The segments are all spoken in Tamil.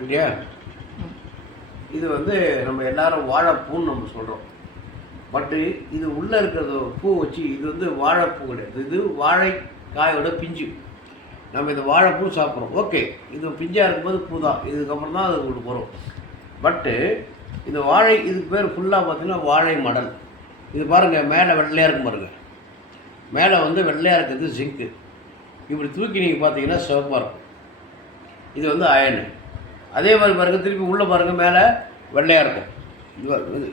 இல்லையா? இது வந்து நம்ம எல்லாரும் வாழைப்பூன்னு நம்ம சொல்கிறோம். பட்டு இது உள்ளே இருக்கிறத பூ வச்சு இது வந்து வாழைப்பூ கிடையாது, இது வாழைக்காயோட பிஞ்சு. நம்ம இந்த வாழைப்பூ சாப்பிட்றோம். ஓகே, இது பிஞ்சாக இருக்கும்போது பூ தான், இதுக்கப்புறம் தான் அது உங்களுக்கு வரும். பட்டு இந்த வாழை இதுக்கு பேர் ஃபுல்லாக பார்த்திங்கன்னா வாழை மடல். இது பாருங்கள், மேலே வெள்ளையாக இருக்கும் பாருங்கள். மேலே வந்து வெள்ளையாக இருக்கிறது ஜிங்க்கு. இப்படி தூக்கி நீங்கள் பார்த்தீங்கன்னா சிவப்பாக இருக்கும். இது வந்து அயனு. அதே மாதிரி பாருங்கள், திருப்பி உள்ளே பாருங்கள், மேலே வெள்ளையாக இருக்கும். இது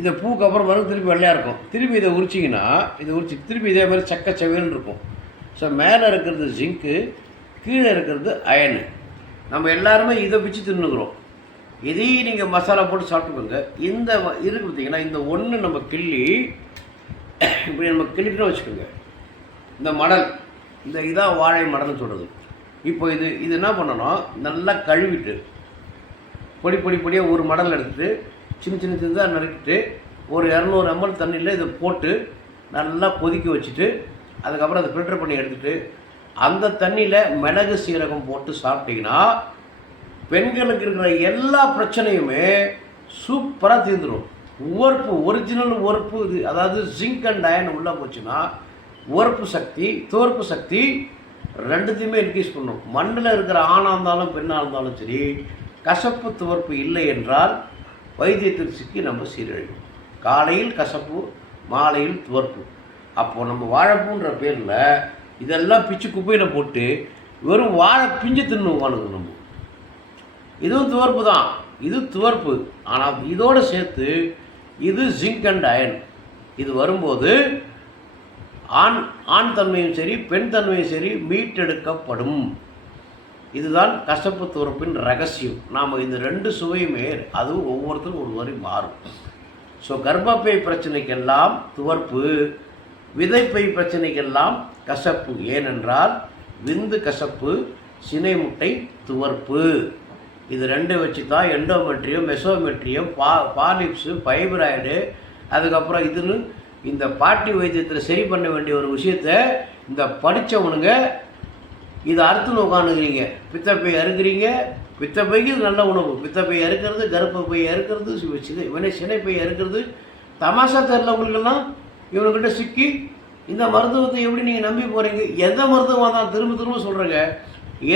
இந்த பூக்கு அப்புறம் பாருங்கள் திருப்பி வெள்ளையாக இருக்கும். திருப்பி இதை உரிச்சிங்கன்னா இதை உரிச்சி திருப்பி இதே மாதிரி சக்கச்சவேன்னு இருக்கும். ஸோ மேலே இருக்கிறது ஜிங்க்கு, கீழே இருக்கிறது அயனு. நம்ம எல்லாருமே இதை பிச்சு தின்னுக்கிறோம். இதையும் நீங்கள் மசாலா போட்டு சாப்பிட்டுக்கோங்க. இந்த இருக்கு பார்த்தீங்கன்னா, இந்த ஒன்று நம்ம கிள்ளி இப்படி நம்ம கிள்ளிட்டு வச்சுக்கோங்க. இந்த மடல், இந்த இதான் வாழை மடல்னு சொல்கிறது. இப்போ இது என்ன பண்ணணும், நல்லா கழுவிட்டு பொடியாக ஒரு மடல் எடுத்துகிட்டு சின்ன சின்னதாக நறுக்கிட்டு ஒரு 200 ml தண்ணியில் இதை போட்டு நல்லா கொதிக்க வச்சுட்டு அதுக்கப்புறம் அதை ஃபில்டர் பண்ணி எடுத்துகிட்டு அந்த தண்ணியில் மிளகு சீரகம் போட்டு சாப்பிட்டிங்கன்னா பெண்களுக்கு இருக்கிற எல்லா பிரச்சனையுமே சூப்பராக தீர்ந்துடும். உவர்ப்பு, ஒரிஜினல் உவர்ப்பு இது. அதாவது ஜிங்க் அண்ட் அயன் உள்ளே போச்சுன்னா உவர்ப்பு சக்தி, துவர்ப்பு சக்தி ரெண்டுத்தையுமே இன்க்ரீஸ் பண்ணும். மண்ணில் இருக்கிற ஆணாக இருந்தாலும் பெண்ணாக இருந்தாலும் சரி, கசப்பு துவர்ப்பு இல்லை என்றால் வைத்தியத்தில் சிக்கி நம்ம சீரழிவோம். காலையில் கசப்பு, மாலையில் துவர்ப்பு. அப்போது நம்ம வாழைப்பூன்ற பேரில் இதெல்லாம் பிச்சு குப்பையில் போட்டு வெறும் வாழை பிஞ்சு தின்னுவானுங்க நம்ம. இதுவும் துவர்ப்பு தான், இது துவர்ப்பு. ஆனால் இதோடு சேர்த்து இது ஜிங்க் அண்ட் அயன். இது வரும்போது ஆண் தன்மையும் சரி பெண் தன்மையும் சரி மீட்டெடுக்கப்படும். இதுதான் கசப்பு துவர்ப்பின் ரகசியம். நாம் இந்த 2 சுவையுமே அதுவும் ஒவ்வொருத்தரும் ஒரு மாதிரி மாறும். ஸோ கர்ப்பப்பை பிரச்சனைக்கெல்லாம் துவர்ப்பு, விதைப்பை பிரச்சனைக்கெல்லாம் கசப்பு. ஏனென்றால் விந்து கசப்பு, சினை முட்டை துவர்ப்பு. இது 2 வச்சு தான் எண்டோமெட்ரியம், மெசோமெட்ரியம், பாலிப்ஸு, ஃபைப்ராய்டு, அதுக்கப்புறம் இதுன்னு இந்த பாட்டி வைத்தியத்தில் சரி பண்ண வேண்டிய ஒரு விஷயத்தை இந்த படித்தவனுங்க இதை அறுத்துன்னு உட்காந்துக்கிறீங்க. பித்தப்பை அறுக்கிறீங்க. பித்தப்பைக்கு இது நல்ல உணவு. பித்தப்பை அறுக்கிறது, கர்ப்பப்பை அறுக்கிறது, சினைப்பை அறுக்கிறது. தமாஷா தெரில உங்களுக்கெல்லாம். இவனுக்கிட்ட சிக்கி இந்த மருத்துவத்தை எப்படி நீங்கள் நம்பி போகிறீங்க? எந்த மருத்துவமாக தான் திரும்ப சொல்கிறேங்க.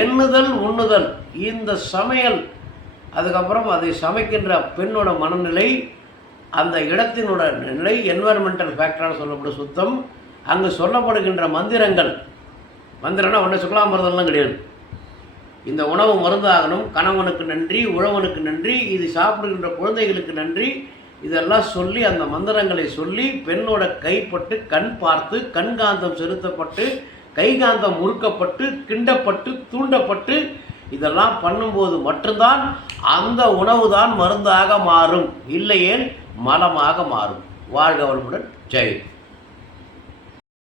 எண்ணுதல் உண்ணுதல், இந்த சமையல், அதுக்கப்புறம் அதை சமைக்கின்ற பெண்ணோட மனநிலை, அந்த இடத்தினோட நிலை, என்வாயர்மெண்டல் ஃபேக்டரான சொல்லப்படும் சுத்தம், அங்கு சொல்லப்படுகின்ற மந்திரம்னா ஒன்றை சுக்லாமிரதம்லாம் கிடையாது. இந்த உணவு மருந்தாகணும், கணவனுக்கு நன்றி, உழவனுக்கு நன்றி, இது சாப்பிடுகின்ற குழந்தைகளுக்கு நன்றி, இதெல்லாம் சொல்லி அந்த மந்திரங்களை சொல்லி பெண்ணோட கைப்பட்டு கண் பார்த்து கண்காந்தம் செலுத்தப்பட்டு கைகாந்தம் முறுக்கப்பட்டு கிண்டப்பட்டு தூண்டப்பட்டு இதெல்லாம் பண்ணும்போது மட்டும்தான் அந்த உணவு தான் மருந்தாக மாறும். இல்லையேல் மலமாக மாறும். வாழ்க வளமுடன். ஜெய்.